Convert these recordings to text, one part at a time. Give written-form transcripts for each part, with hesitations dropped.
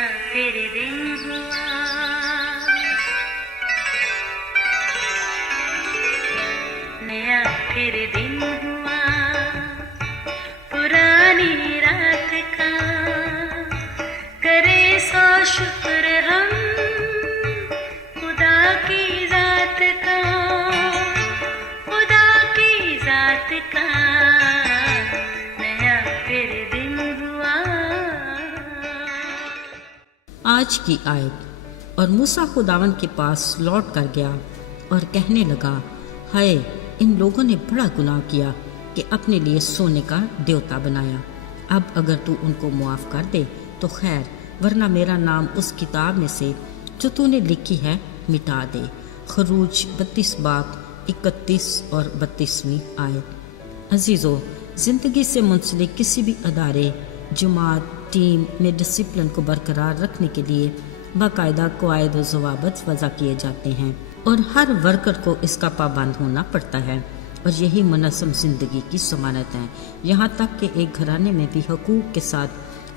नया फिर दिन हुआ, नया फिर दिन हुआ, पुरानी रात का करे सो शुक्र हम खुदा की जात का, खुदा की जात का नया फिर दिन हुआ। आज की आयत। और मूसा खुदावन के पास लौट कर गया और कहने लगा, हाय, इन लोगों ने बड़ा गुनाह किया कि अपने लिए सोने का देवता बनाया। अब अगर तू उनको मुआफ कर दे तो खैर, वरना मेरा नाम उस किताब में से जो तूने लिखी है मिटा दे। खरूज 32 बाब 31 और 32वीं आयत। अजीज़ों, ज़िंदगी से मुंसलिक किसी भी अदारे, जमात, टीम में डिसिप्लिन को बरकरार रखने के लिए बाकायदा कवायद व ज़वाबित वज़ा किए जाते हैं और हर वर्कर को इसका पाबंद होना पड़ता है, और यही मुनज़्ज़म ज़िंदगी की ज़मानत है। यहाँ तक कि एक घराने में भी हकूक़ के साथ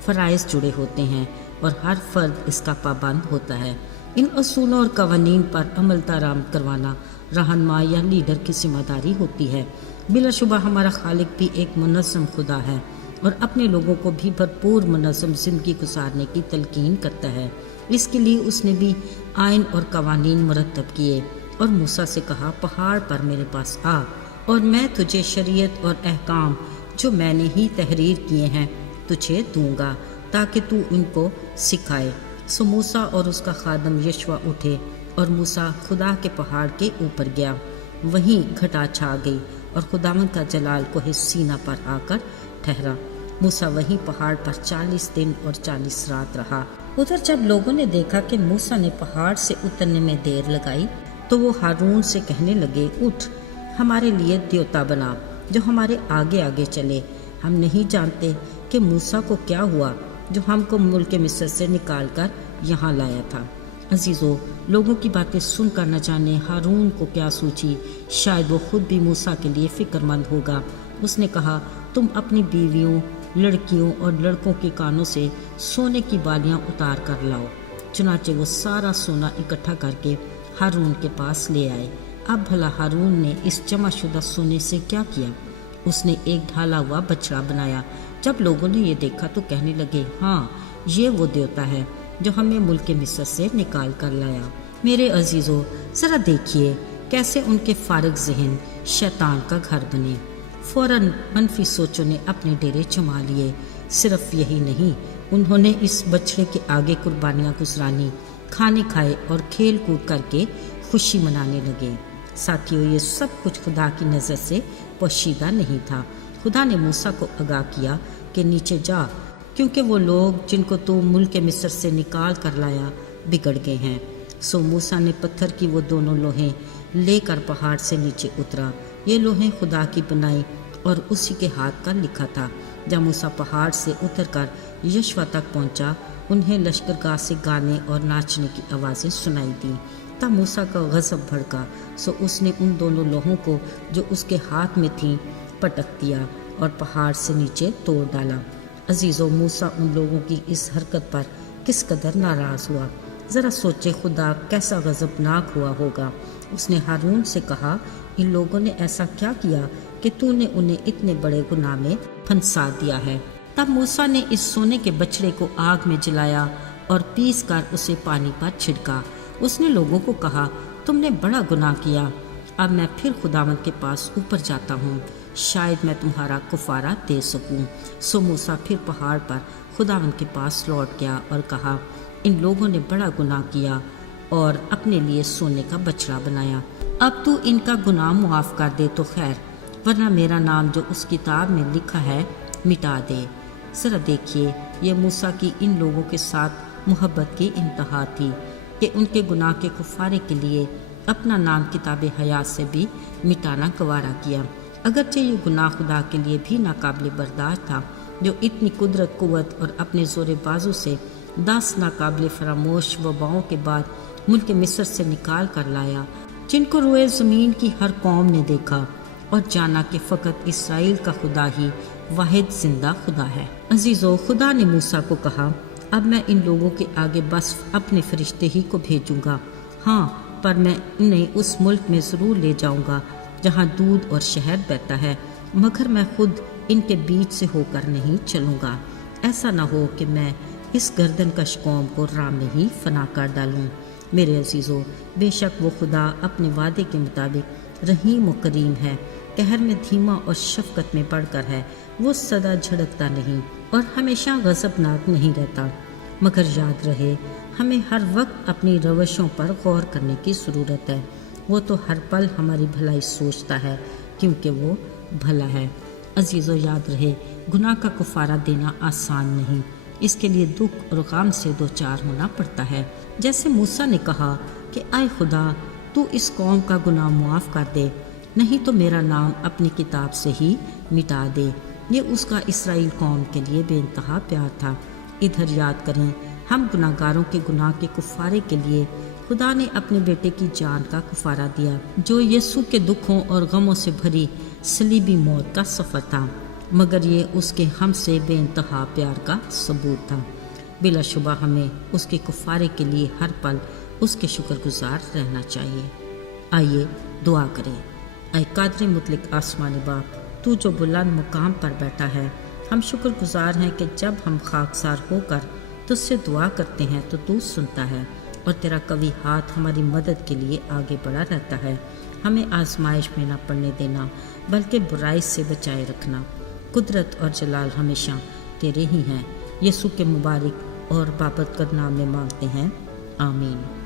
फ़राइज़ जुड़े होते हैं और हर फर्द इसका पाबंद होता है। इन असूलों और कवानीन पर अमल दरामद करवाना रहनुमा या लीडर की जिम्मेदारी होती है। बिलाशुबा हमारा खालिक भी एक मुनज़्ज़म खुदा है और अपने लोगों को भी भरपूर मुनज़्ज़म ज़िंदगी गुजारने की तलकीन करता है। इसके लिए उसने भी आइन और कवानीन मुरतब किए और मूसा से कहा, पहाड़ पर मेरे पास आ और मैं तुझे शरीयत और अहकाम जो मैंने ही तहरीर किए हैं तुझे दूंगा ताकि तू इनको सिखाए। सो मूसा और उसका खादम यशवा उठे और मूसा खुदा के पहाड़ के ऊपर गया। वहीं घटा छा गई और खुदावंद का जलाल कोहे सीना पर आकर ठहरा। मूसा वहीं पहाड़ पर 40 दिन और 40 रात रहा। उधर जब लोगों ने देखा कि मूसा ने पहाड़ से उतरने में देर लगाई तो वो हारून से कहने लगे, उठ, हमारे लिए देवता बना जो हमारे आगे आगे चले। हम नहीं जानते कि मूसा को क्या हुआ जो हमको मुल्क मिस्र से निकाल कर यहाँ लाया था। अजीज़ों, लोगों की बातें सुनकर न जाने हारून को क्या सूझी, शायद वो खुद भी मूसा के लिए फिक्रमंद होगा। उसने कहा, तुम अपनी बीवियों, लड़कियों और लड़कों के कानों से सोने की बालियां उतार कर लाओ। चुनाचे वो सारा सोना इकट्ठा करके हारून के पास ले आए। अब भला हारून ने इस जमाशुदा सोने से क्या किया? उसने एक ढाला हुआ बछड़ा बनाया। जब लोगों ने ये देखा तो कहने लगे, हाँ, ये वो देवता है जो हमें मुल्क मिस्र से निकाल कर लाया। मेरे अजीज़ों, ज़रा देखिए कैसे उनके फारिग ज़हन शैतान का घर बने। फ़ौरन मनफी सोचों ने अपने डेरे जमा लिए। सिर्फ यही नहीं, उन्होंने इस बछड़े के आगे कुर्बानियाँ गुजरानी, खाने खाए और खेल कूद करके खुशी मनाने लगे। साथियों, ये सब कुछ खुदा की नज़र से पोशीदा नहीं था। खुदा ने मूसा को आगाह किया कि नीचे जा, क्योंकि वो लोग जिनको तू मुल्क मिस्र से निकाल कर लाया बिगड़ गए हैं। सो मूसा ने पत्थर की वो दोनों लोहें लेकर पहाड़ से नीचे उतरा। ये लोहें खुदा की बनाई और उसी के हाथ का लिखा था। जब मूसा पहाड़ से उतरकर यशवा तक पहुंचा, उन्हें लश्करगाह से गाने और नाचने की आवाज़ें सुनाई दी। तब मूसा का गज़ब भड़का। सो उसने उन दोनों लोहों को जो उसके हाथ में थीं पटक दिया और पहाड़ से नीचे तोड़ डाला। अजीज़ों, मूसा उन लोगों की इस हरकत पर किस कदर नाराज़ हुआ। ज़रा सोचे खुदा कैसा गज़बनाक हुआ होगा। उसने हारून से कहा, इन लोगों ने ऐसा क्या किया कि तूने उन्हें इतने बड़े गुनाह में फंसा दिया है। तब मूसा ने इस सोने के बछड़े को आग में जलाया और पीस कर उसे पानी पर छिड़का। उसने लोगों को कहा, तुमने बड़ा गुनाह किया। अब मैं फिर खुदावंद के पास ऊपर जाता हूँ, शायद मैं तुम्हारा कुफारा दे सकूँ। सो मूसा फिर पहाड़ पर खुदावंद के पास लौट गया और कहा, इन लोगों ने बड़ा गुनाह किया और अपने लिए सोने का बछड़ा बनाया। अब तू इनका गुनाह मुआफ़ कर दे तो खैर, वरना मेरा नाम जो उस किताब में लिखा है मिटा दे। ज़रा देखिए, ये मूसा की इन लोगों के साथ मोहब्बत की इंतहा थी कि उनके गुनाह के कुफारे के लिए अपना नाम किताब हयात से भी मिटाना गवारा किया। अगरचे ये गुनाह खुदा के लिए भी नाकाबिल बर्दाश्त था, जो इतनी कुदरत, कुव्वत और अपने ज़ोर बाजू से 10 नाकाबिल फरामोश वबाओं के बाद मुल्क मिस्र से निकाल कर लाया, जिनको रोए ज़मीन की हर कौम ने देखा और जाना कि फ़कत इसराइल का खुदा ही वाहिद जिंदा खुदा है। अजीज़ों, खुदा ने मूसा को कहा, اب میں ان لوگوں کے آگے بس اپنے فرشتے ہی کو بھیجوں گا، ہاں پر میں انہیں اس ملک میں ضرور لے جاؤں گا جہاں دودھ اور شہد بہتا ہے، مگر میں خود ان کے بیچ سے ہو کر نہیں چلوں گا، ایسا نہ ہو کہ میں اس گردن کش قوم کو راہ میں ہی فنا کر ڈالوں۔ میرے عزیزو، بے شک وہ خدا اپنے وعدے کے مطابق رحیم و کریم ہے، قہر میں دھیما اور شفقت میں بڑھ کر ہے، وہ سدا جھڑکتا نہیں اور ہمیشہ غضبناک نہیں رہتا، مگر یاد رہے ہمیں ہر وقت اپنی روشوں پر غور کرنے کی ضرورت ہے، وہ تو ہر پل ہماری بھلائی سوچتا ہے کیونکہ وہ بھلا ہے۔ عزیزو، یاد رہے گناہ کا کفارہ دینا آسان نہیں، اس کے لیے دکھ اور غم سے دوچار ہونا پڑتا ہے، جیسے موسیٰ نے کہا کہ اے خدا تو اس قوم کا گناہ معاف کر دے، نہیں تو میرا نام اپنی کتاب سے ہی مٹا دے۔ یہ اس کا اسرائیل قوم کے لیے بے انتہا پیار تھا۔ ادھر یاد کریں ہم گناہ گاروں کے گناہ کے کفارے کے لیے خدا نے اپنے بیٹے کی جان کا کفارہ دیا، جو یسوع کے دکھوں اور غموں سے بھری صلیبی موت کا سفر تھا، مگر یہ اس کے ہم سے بے انتہا پیار کا ثبوت تھا۔ بلا شبہ ہمیں اس کے کفارے کے لیے ہر پل اس کے شکر گزار رہنا چاہیے۔ آئیے دعا کریں۔ اے قادر مطلق آسمانی باپ، تو جو بلند مقام پر بیٹھا ہے، ہم شکر گزار ہیں کہ جب ہم خاکسار ہو کر تجھ سے دعا کرتے ہیں تو سنتا ہے اور تیرا قوی ہاتھ ہماری مدد کے لیے آگے بڑھا رہتا ہے۔ ہمیں آزمائش میں نہ پڑنے دینا بلکہ برائی سے بچائے رکھنا۔ قدرت اور جلال ہمیشہ تیرے ہی ہیں۔ یسوع کے مبارک اور بابرکت نام میں مانگتے ہیں، آمین۔